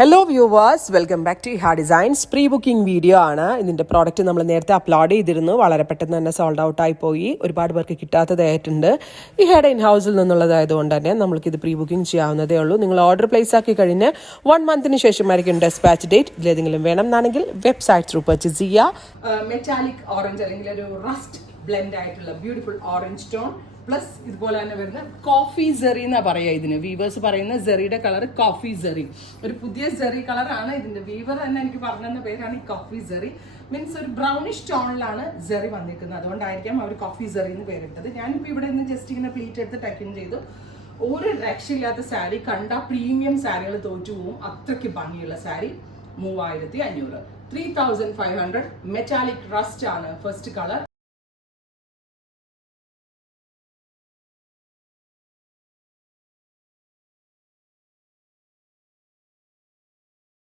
Hello viewers, welcome back to Iha designs. Pre booking video ആണ്. ഇതിൻ്റെ product നമ്മൾ നേരത്തെ അപ്ലോഡ് ചെയ്തിരുന്നു. വളരെ പെട്ടെന്ന് തന്നെ സോൾഡ് ഔട്ട് ആയി പോയി. ഒരുപാട് പേർക്ക് കിട്ടാത്തതായിട്ടുണ്ട്. ഇഹയുടെ ഇൻ ഹൗസിൽ നിന്നുള്ളതായതുകൊണ്ട് തന്നെ നമ്മൾക്കിത് പ്രീ ബുക്കിംഗ് ചെയ്യാവുന്നതേ ഉള്ളൂ. നിങ്ങൾ ഓർഡർ പ്ലേസ് ആക്കി കഴിഞ്ഞ് 1 മന്തിന് ശേഷമായിരിക്കും ഡെസ്പാച്ച് ഡേറ്റ്. ഇതിലേതെങ്കിലും വേണം എന്നാണെങ്കിൽ വെബ്സൈറ്റ് ത്രൂ പർച്ചേസ് ചെയ്യുക. മെറ്റാലിക് ഓറഞ്ച് അല്ലെങ്കിൽ ഒരു റസ്റ്റ് ബ്ലെൻഡ് ആയിട്ടുള്ള ബ്യൂട്ടിഫുൾ ഓറഞ്ച് ടോൺ പ്ലസ് ഇതുപോലെ തന്നെ വരുന്ന കോഫി സെറി എന്നാ പറയാ. ഇതിന് വീവേഴ്സ് പറയുന്ന സെറിയുടെ കളർ കോഫി സെറി, ഒരു പുതിയ സെറി കളറാണ്. ഇതിന്റെ വീവർ തന്നെ എനിക്ക് പറഞ്ഞ പേരാണ് ഈ കോഫി സെറി. മീൻസ് ഒരു ബ്രൗണിഷ് ടോണിലാണ് സെറി വന്നിരിക്കുന്നത്. അതുകൊണ്ടായിരിക്കാം അവർ കോഫി സെറി എന്ന് പേരിട്ടത്. ഞാനിപ്പോൾ ഇവിടെ നിന്ന് ജസ്റ്റ് ഇങ്ങനെ പ്ലീറ്റ് എടുത്ത് ടക്കിൻ ചെയ്തു. ഒരു രക്ഷയില്ലാത്ത സാരി, കണ്ട പ്രീമിയം സാരികൾ തോറ്റു പോവും. അത്രയ്ക്ക് ഭംഗിയുള്ള സാരി 3500, 3500 മെറ്റാലിക് റസ്റ്റ് ആണ് ഫസ്റ്റ് കളർ.